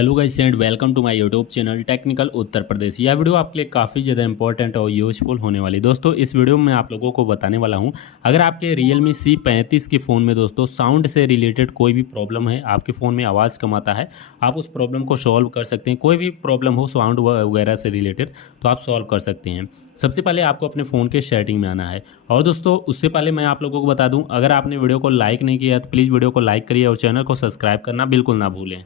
Hello guys and welcome to my YouTube channel technical Uttar Pradesh. यह video आपके लिए काफ़ी ज़्यादा इंपॉर्टेंट और यूजफुल होने वाली। दोस्तों इस वीडियो में आप लोगों को बताने वाला हूं, अगर आपके Realme C35 के फ़ोन में दोस्तों साउंड से रिलेटेड कोई भी प्रॉब्लम है, आपके फ़ोन में आवाज़ कम आता है, आप उस प्रॉब्लम को सॉल्व कर सकते हैं। कोई भी प्रॉब्लम हो साउंड वगैरह से रिलेटेड तो आप सॉल्व कर सकते हैं। सबसे पहले आपको अपने फ़ोन के सेटिंग में आना है। और दोस्तों उससे पहले मैं आप लोगों को बता दूँ, अगर आपने वीडियो को लाइक नहीं किया तो प्लीज़ वीडियो को लाइक करिए और चैनल को सब्सक्राइब करना बिल्कुल ना भूलें।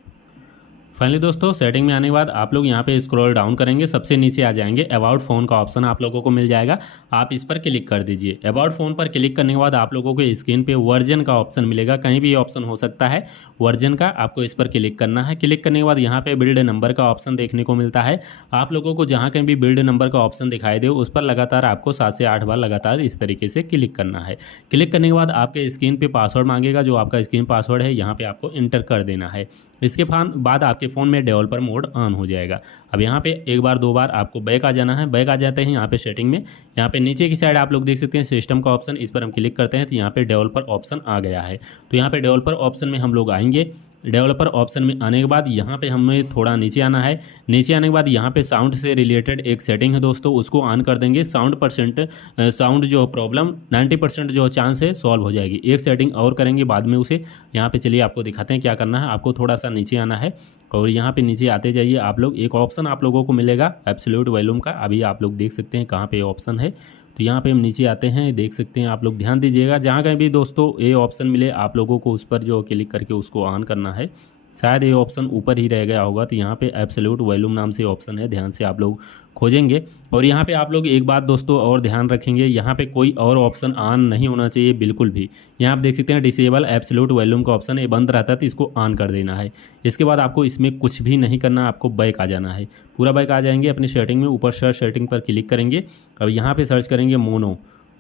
फाइनली दोस्तों सेटिंग में आने के बाद आप लोग यहाँ पे स्क्रॉल डाउन करेंगे, सबसे नीचे आ जाएंगे, अबाउट फ़ोन का ऑप्शन आप लोगों को मिल जाएगा। आप इस पर क्लिक कर दीजिए। अबाउट फ़ोन पर क्लिक करने के बाद आप लोगों को स्क्रीन पे वर्जन का ऑप्शन मिलेगा, कहीं भी ऑप्शन हो सकता है वर्जन का, आपको इस पर क्लिक करना है। क्लिक करने के बाद यहाँ पे बिल्ड नंबर का ऑप्शन देखने को मिलता है। आप लोगों को जहाँ कहीं भी बिल्ड नंबर का ऑप्शन दिखाई दे उस पर लगातार आपको 7 से 8 बार लगातार इस तरीके से क्लिक करना है। क्लिक करने के बाद आपके स्क्रीन पे पासवर्ड मांगेगा, जो आपका स्क्रीन पासवर्ड है यहाँ पे आपको इंटर कर देना है। इसके बाद आपके फ़ोन में डेवलपर मोड ऑन हो जाएगा। अब यहाँ पे एक बार दो बार आपको बैक आ जाना है। बैक आ जाते हैं यहाँ पे सेटिंग में, यहाँ पे नीचे की साइड आप लोग देख सकते हैं सिस्टम का ऑप्शन, इस पर हम क्लिक करते हैं तो यहाँ पे डेवलपर ऑप्शन आ गया है। तो यहाँ पे डेवलपर ऑप्शन में हम लोग आएंगे। डेवलपर ऑप्शन में आने के बाद यहाँ पे हमें थोड़ा नीचे आना है। नीचे आने के बाद यहाँ पे साउंड से रिलेटेड एक सेटिंग है दोस्तों, उसको ऑन कर देंगे। साउंड जो प्रॉब्लम 90% जो चांस है सॉल्व हो जाएगी। एक सेटिंग और करेंगे बाद में उसे, यहाँ पे चलिए आपको दिखाते हैं क्या करना है। आपको थोड़ा सा नीचे आना है और यहाँ पे नीचे आते जाइए आप लोग, एक ऑप्शन आप लोगों को मिलेगा एब्सोल्यूट वॉल्यूम का। अभी आप लोग देख सकते हैं कहाँ पे ऑप्शन है, तो यहाँ पे हम नीचे आते हैं, देख सकते हैं आप लोग, ध्यान दीजिएगा जहाँ कहीं भी दोस्तों ये ऑप्शन मिले आप लोगों को उस पर जो क्लिक करके उसको ऑन करना है। शायद ये ऑप्शन ऊपर ही रह गया होगा, तो यहाँ पे एब्सोल्यूट वॉल्यूम नाम से ऑप्शन है, ध्यान से आप लोग खोजेंगे। और यहाँ पे आप लोग एक बात दोस्तों और ध्यान रखेंगे, यहाँ पे कोई और ऑप्शन ऑन नहीं होना चाहिए बिल्कुल भी। यहाँ आप देख सकते हैं डिसेबल एब्सोल्यूट वॉल्यूम का ऑप्शन है, बंद रहता है तो इसको ऑन कर देना है। इसके बाद आपको इसमें कुछ भी नहीं करना, आपको बैक आ जाना है। पूरा बैक आ जाएंगे अपनी सेटिंग में, ऊपर सर्च सेटिंग पर क्लिक करेंगे। अब यहाँ पे सर्च करेंगे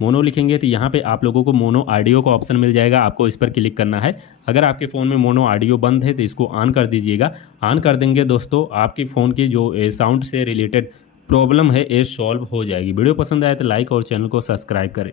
मोनो लिखेंगे तो यहाँ पे आप लोगों को मोनो ऑडियो का ऑप्शन मिल जाएगा, आपको इस पर क्लिक करना है। अगर आपके फ़ोन में मोनो ऑडियो बंद है तो इसको ऑन कर दीजिएगा। ऑन कर देंगे दोस्तों, आपके फ़ोन की जो साउंड से रिलेटेड प्रॉब्लम है ये सॉल्व हो जाएगी। वीडियो पसंद आए तो लाइक और चैनल को सब्सक्राइब करें।